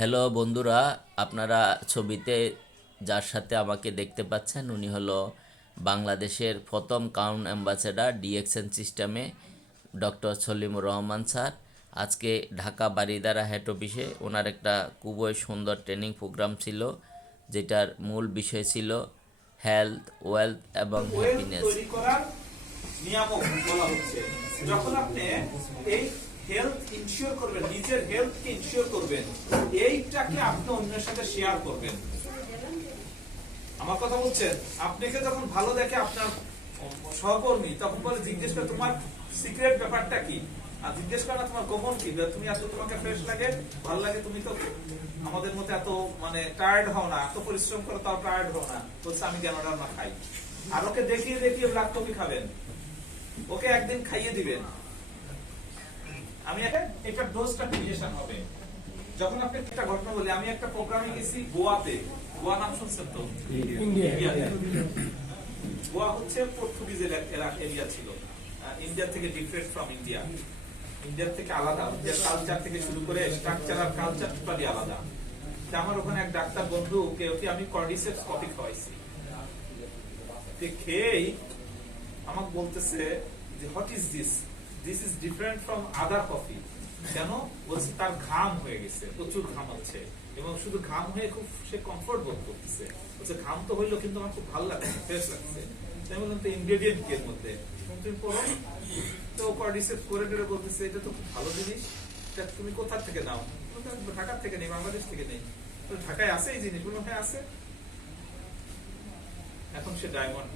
Hello বন্ধুরা, আপনারা ছবিতে যার সাথে আমাকে দেখতে পাচ্ছেন উনি হলো বাংলাদেশের প্রথম কাউন্ট অ্যাম্বাসেডর ডিএক্সএন সিস্টেমে ডক্টর সলিমুর রহমান স্যার। আজকে ঢাকা বারিধারা হেড অফিসে ওনার একটা খুবই সুন্দর ট্রেনিং প্রোগ্রাম ছিল, যেটার মূল বিষয় ছিল হেলথ, ওয়েলথ এবং হ্যাপিনেস। নিয়ামক বলা হচ্ছে যখন আপনি এই হেলথ ইনশিওর করবেন, নিজের হেলথকে ইনশিওর করবেন, এইটাকে আপনি অন্যের সাথে শেয়ার করবেন। আমার কথা বলছেন, আপনাকে যখন ভালো দেখে আপনার সহকর্মী, তখন বলে জিজ্ঞেস করে তোমার সিক্রেট ব্যাপারটা কি, আর জিজ্ঞেস করে না তোমার গোপন কি, তুমি এত তোমাকে ফ্রেশ লাগে, ভালো লাগে, তুমি তো আমাদের মতো এত মানে টায়ার্ড হও না, এত পরিশ্রম করো তাও টায়ার্ড হও না। বলছে আমি কেন রান্না খাই, আর ওকে দেখিয়ে দেখিয়ে ব্ল্যাক কফি খাবেন, ওকে একদিন খাইয়ে দিবেন। আমি একটা ডোজটা ক্রিয়েশন হবে। যখন আপনি একটা ঘটনা বলি, আমি একটা প্রোগ্রামে গেছি গোয়াতে। গোয়া নাম শুনছেন তো? গোয়া হচ্ছে পর্তুগিজের এরিয়া ছিল, ইন্ডিয়া থেকে ডিফারেন্ট ফ্রম ইন্ডিয়া, ইন্ডিয়ার থেকে আলাদা, ইন্ডিয়ার কালচার থেকে শুরু করে স্ট্রাকচার আর কালচার টোটালি আলাদা। আমার ওখানে এক ডাক্তার বন্ধু ওকে আমি কর্ডিসেপস কফি খাওয়াইছি, খেয়েই আমাকে বলতেছে যে what is this, this is different from other coffee. কেন বলছে? তার ঘাম হয়ে গেছে, প্রচুর ঘাম হচ্ছে, এবং শুধু ঘাম হয়ে খুব সে কমফোর্ট বোধ করতেছে। বলছে ঘাম তো হইলো, কিন্তু আমার খুব ভালো লাগছে, ফ্রেশ লাগছে। তাই বললাম তো ইনগ্রেডিয়েন্ট কি এর মধ্যে, তুমি পড়ো। তো কর্ডিসেপস করে করে বলতেছে এটা তো খুব ভালো জিনিস, এটা তুমি কোথা থেকে নাও? ঢাকার থেকে নেই, বাংলাদেশ থেকে নেই। তো ঢাকায় আছে এই জিনিসগুলো? হ্যাঁ আছে। এখন সে ডায়মন্ড।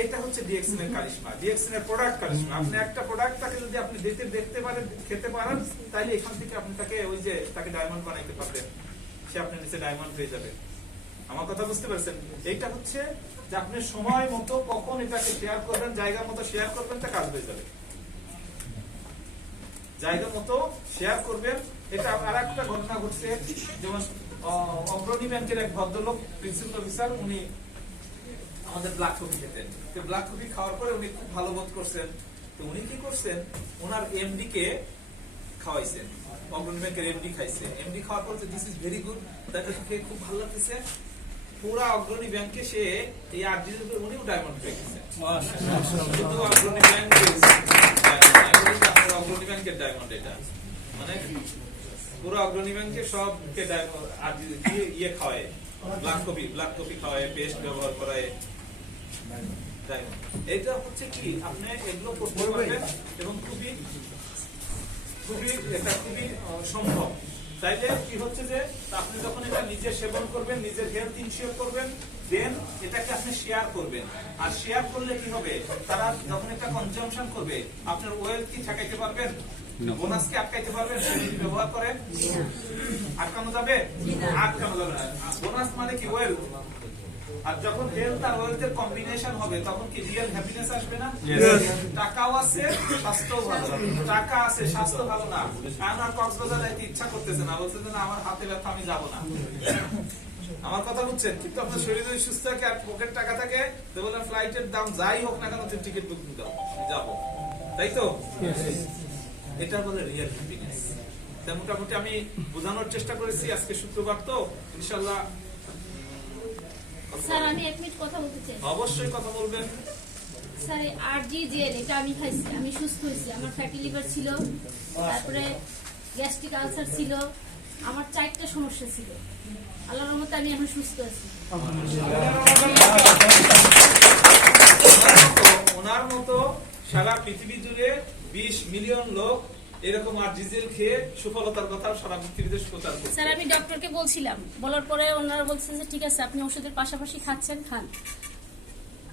এইটা হচ্ছে ডিএক্সএন এর কারিশমা, ডিএক্সএন এর প্রোডাক্ট কারিশমা। আপনি একটা প্রোডাক্টটাকে যদি আপনি দেখতে পারেন, খেতে পারেন, তাইলে এখান থেকে আপনি তাকে ওই যে তাকে ডায়মন্ড বানাইতে পারবেন, সে আপনার নিচে ডায়মন্ড পেয়ে যাবে। আমার কথা বুঝতে পারছেন? এইটা হচ্ছে যে আপনি সময় মতো কখন এটাকে শেয়ার করবেন, জায়গা মতো শেয়ার করবেন, তা কাজ হয়ে যাবে। জায়গা মতো শেয়ার করবেন। এটা আর একটা ঘটনা ঘটছে, যেমন অগ্রণী ব্যাংকের এক ভদ্রলোক প্রিন্সিপাল অফিসার, উনি আমাদের ব্ল্যাক কফি খেতেন। তো ব্ল্যাক কফি খাওয়ার পরে উনি খুব ভালো বোধ করছেন। তো উনি কি করছেন, ওনার এমডি কে খাওয়াইছেন। অগ্রণী ব্যাংকের এমডি খাইছে। এমডি খাওয়ার পর দিস ইজ ভেরি গুড, তাকে খুব ভালো লাগতেছে। পুরা অগ্রণী ব্যাংকে সে এই 8 দিনের উপর উনিও ডায়মন্ড পেয়ে গেছেন। শুধু অগ্রণী ব্যাংক, অগ্রণী ব্যাংকের ডায়মন্ড এটা, মানে পুরো অগ্রণী ব্যাংকে সবকে ইয়ে খাওয়ায়, ব্ল্যাক কফি খাওয়ায়, পেস্ট ব্যবহার করায়। এটা হচ্ছে কি, আপনি এগুলো করতে পারবেন এবং খুবই খুবই এটা খুবই সম্ভব। তাইলে কি হচ্ছে যে আপনি যখন এটা নিজে সেবন করবেন, নিজের হেলথ ইনশিওর করবেন, দেন এটাকে আপনি শেয়ার করবেন। আর শেয়ার করলে কি হবে, তারা যখন এটা কনজাম্পশন করবে, আপনার ওয়েলথ কি ঠেকাইতে পারবেন? বোনাস কি আটকাইতে পারবেন? ব্যবহার করেন, আটকানো যাবে? আটকানো যাবে না। বোনাস মানে কি? ওয়েলথ। আর যখন হেলথ আর ওয়েলথের কম্বিনেশন হবে, তখন কি রিয়েল হ্যাপিনেস আসবে না? টাকাও আছে, স্বাস্থ্যও ভালো। টাকা আছে, স্বাস্থ্য ভালো না, আমার কক্সবাজার যাইতে ইচ্ছা করতেছে না, বলছে না আমার হাতে ব্যথা, আমি যাব না। আমার কথা বুঝছেন? কিন্তু আপনার শরীর যদি সুস্থ থাকে আর পকেট টাকা থাকে, তো বলেন ফ্লাইটের দাম যাই হোক না কেন, টিকিট বুকিং দাও, যাবো। তাই তো? এটা বলে রিয়েল হ্যাপিনেস। তাই মোটামুটি আমি বোঝানোর চেষ্টা করেছি। আজকে শুক্রবার তো ইনশাআল্লাহ। স্যার আমি এক মিনিট কথা বলতে চাই। অবশ্যই কথা বলবেন। স্যার আরজি জেল এটা আমি খাইছি, আমি সুস্থ হয়েছি। আমার ফ্যাটি লিভার ছিল, তারপরে গ্যাস্ট্রিক আলসার ছিল, আমার 4টা সমস্যা ছিল। আল্লাহর রহমতে আমি এখন সুস্থ আছি। ওনার মতো সারা পৃথিবী জুড়ে 20 মিলিয়ন লোক এরকম আরজিজেল খেয়ে সফলতার কথা সারা পৃথিবীতে প্রচার করছে। স্যার আমি ডক্টরকে বলছিলাম, বলার পরে ওনারা বলছেন যে ঠিক আছে, আপনি ওষুধের পাশাপাশি খাচ্ছেন, খান,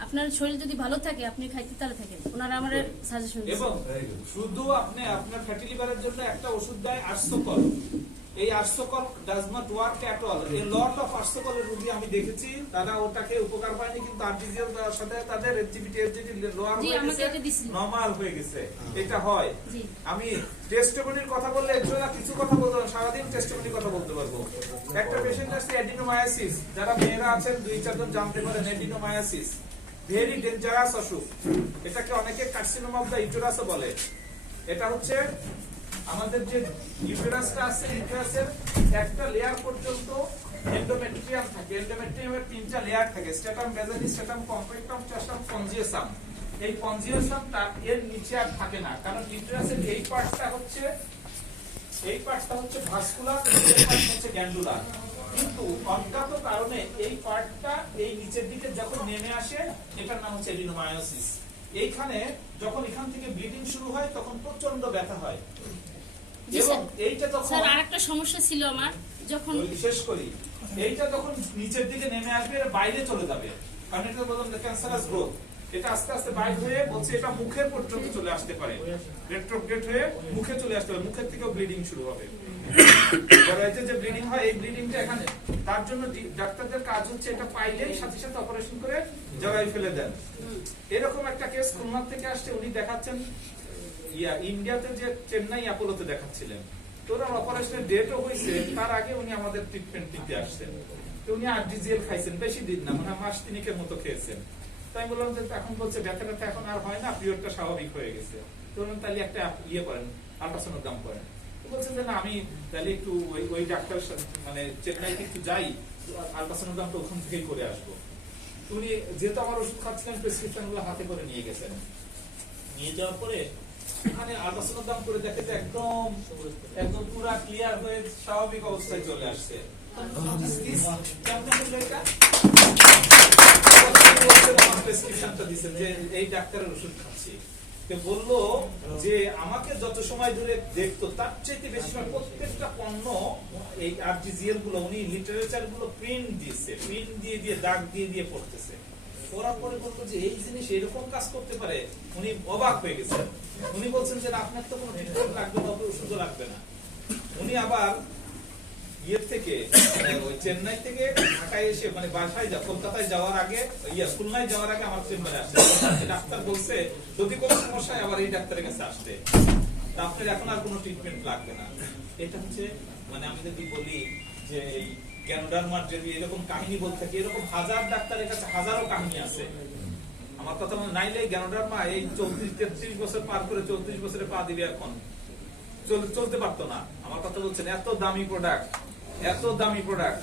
আপনার শরীর যদি ভালো থাকে আপনি খাইতে তাহলে থাকেন। ওনারা আমার সাজেশন দিয়েছেন। এবং শুধু আপনি আপনার ফ্যাটি লিভারের জন্য একটা ওষুধ দেয় আর্সকল। এই আর্সকল does not work at all. এই লট অফ আর্সকলের রোগী আমি দেখেছি, তারা ওটাকে উপকার পায়নি, কিন্তু আরজিজিএল দেওয়ার সাথে তাদের এসজিবিটি লোয়ার হয়ে গেছে, নরমাল হয়ে গেছে। এটা হয়। আমি টেস্টিমনির কথা বললে একজনা কিছু কথা বলতে পারবো, সারাদিন টেস্টিমনির কথা বলতে পারবো। একটা পেশেন্ট আসছে অ্যাডিনোমায়োসিস, যারা মেয়েরা আছেন 2-4 জন জানতে পারেন অ্যাডিনোমায়োসিস। ভেরি ডেঞ্জারাস অসুখ। এটাকে অনেকে কার্সিনোমা অফ দ্য ইউটেরাসও বলে। এটা হচ্ছে আমাদের যে ইউটেরাসটা আছে, ইউটেরাসের একটা লেয়ার পর্যন্ত এন্ডোমেট্রিয়াম থাকে। এন্ডোমেট্রিয়ামের তিনটা লেয়ার থাকে, স্ট্রাটাম বেসালি, স্ট্রাটাম কম্প্যাক্টাম, স্ট্রাটাম কনজিয়াসাম। এই কনজিয়াসামটা এর নিচে আর থাকে না, কারণ ইউটেরাসের এই পার্টটা হচ্ছে ভাস্কুলার, এই পার্ট হচ্ছে গ্ল্যান্ডুলার। কিন্তু অজ্ঞাত কারণে এই পার্টটা এই নিচের দিকে যখন নেমে আসে, এটার নাম হচ্ছে এডিনোমায়োসিস। এইখানে যখন এখান থেকে ব্লিডিং শুরু হয় তখন প্রচন্ড ব্যথা হয়। জি এবং স্যার। এইটা যখন স্যার আরেকটা সমস্যা ছিল আমার, যখন শেষ করি, এইটা যখন নিচের দিকে নেমে আসবে এর বাইরে চলে যাবে, কারণ এটা বললাম ক্যান্সারাস গ্রোথ। এটা আস্তে আস্তে বাইরে হয়ে বলছে এটা মুখের পর্যন্ত চলে আসতে পারে, রেট্রোগ্রেড হয়ে মুখে চলে আসতে পারে, মুখের থেকেও ব্লিডিং শুরু হবে। যে ব্লিডিং হয়, এই ব্লিডিংটা এখানে, তার জন্য ডাক্তারদের কাজ হচ্ছে এটা পাইলেই সাথে সাথে অপারেশন করে জায়গায় ফেলে দেন। এরকম একটা কেস খুলনা থেকে আসছে, উনি দেখাচ্ছেন ইন্ডিয়াতে যে চেন্নাই অ্যাপোলোতে দেখাচ্ছিলেন। তো ওনার অপারেশনের ডেটও হয়েছে, তার আগে উনি আমাদের ট্রিটমেন্ট দিতে আসছেন। তো উনি আরডিজিএল খাইছেন, বেশি দিন না, মানে মাস তিনেকের মতো খেয়েছেন। তাই বললাম যে এখন বলছে ব্যথা ব্যথা এখন আর হয় না, পিরিয়ডটা স্বাভাবিক হয়ে গেছে। তো তাহলে একটা করেন, আল্ট্রাসোনোগ্রাম করেন। বলছেন যে না, আমি তাহলে একটু ওই ডাক্তার মানে চেন্নাইতে একটু যাই, আল্ট্রাসোনোগ্রামটা ওখান থেকেই করে আসবো। উনি যেহেতু আমার ওষুধ খাচ্ছিলেন, প্রেসক্রিপশন গুলো হাতে করে নিয়ে গেছেন। নিয়ে যাওয়ার পরে ওখানে আল্ট্রাসোনোগ্রাম করে দেখে যে একদম পুরা ক্লিয়ার হয়ে স্বাভাবিক অবস্থায় চলে আসছে। প্রেসক্রিপশনটা দিচ্ছেন যে এই ডাক্তারের ওষুধ খাচ্ছি। বললো যে আমাকে যত সময় ধরে দেখতো তার চাইতে বেশি সময় প্রত্যেকটা পণ্য এই আরজিজিএল গুলো উনি লিটারেচার গুলো প্রিন্ট দিয়েছে, প্রিন্ট দিয়ে দিয়ে দাগ দিয়ে দিয়ে পড়তেছে। পড়ার পরে বলতো যে এই জিনিস এরকম কাজ করতে পারে, উনি অবাক হয়ে গেছেন। উনি বলছেন যে আপনার তো কোনো ট্রিটমেন্ট লাগবে না, ওষুধও লাগবে না। উনি আবার থেকে ওই চেন্নাই থেকে ঢাকায় এসে মানে বাসায় কলকাতায় যাওয়ার আগে খুলনায় যাওয়ার আগে আমার চেম্বারে আসছে। ডাক্তার বলছে যদি কোনো সমস্যা হয় আবার এই ডাক্তারের কাছে আসতে, আপনার এখন আর কোনো ট্রিটমেন্ট লাগবে না। এটা হচ্ছে মানে আমি যদি বলি যে এই গ্যানোডার্মার যদি এরকম কাহিনী বলতে থাকি, এরকম হাজার ডাক্তারের কাছে হাজারো কাহিনী আছে। আমার কথা মানে নাইলে গ্যানোডার্মা এই 34-33 বছর পার করে 34 বছরে পা দিবে, এখন চলতে পারতো না। আমার কথা বলছেন এত দামি প্রোডাক্ট, এত দামি প্রোডাক্ট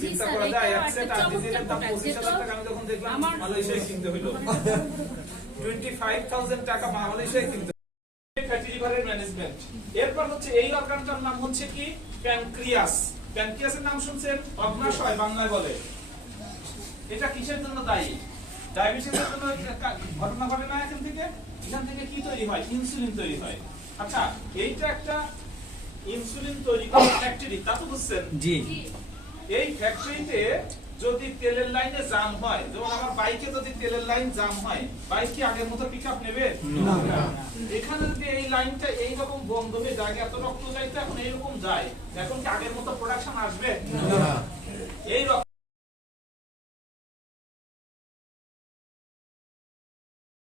চিন্তা করা যায়। এক সেট আরজিজিএল দাম 25,000 টাকা, আমি যখন দেখলাম মালয়েশিয়ায় কিনতে হলো 25,000 টাকা মালয়েশিয়ায় কিনতে। ফ্যাটি লিভারের ম্যানেজমেন্ট। এরপর হচ্ছে এই অর্গানটার নাম হচ্ছে কি প্যানক্রিয়াস। প্যানক্রিয়াসের নাম শুনছেন, অগ্নাশয় বাংলায় বলে। এটা কিসের জন্য দায়ী? ডায়াবেটিসের জন্য ঘটনা ঘটে না? এখান থেকে কি তৈরি হয়? ইনসুলিন তৈরি হয়। আচ্ছা, এইটা একটা ইনসুলিন তৈরি করার ফ্যাক্টরি, তা তো বুঝছেন? জি। এই ফ্যাক্টরিতে যদি তেলের লাইনে জাম হয়, যেমন আমার বাইকে যদি তেলের লাইন জাম হয়, বাইক কি আগের মতো পিকআপ নেবে? না। এখানে যদি এই লাইনটা এইরকম বন্ধ হয়ে যায়, এত রক্ত যাইতে এখন এইরকম যায়, এখন কি আগের মতো প্রোডাকশন আসবে? না। এই রকম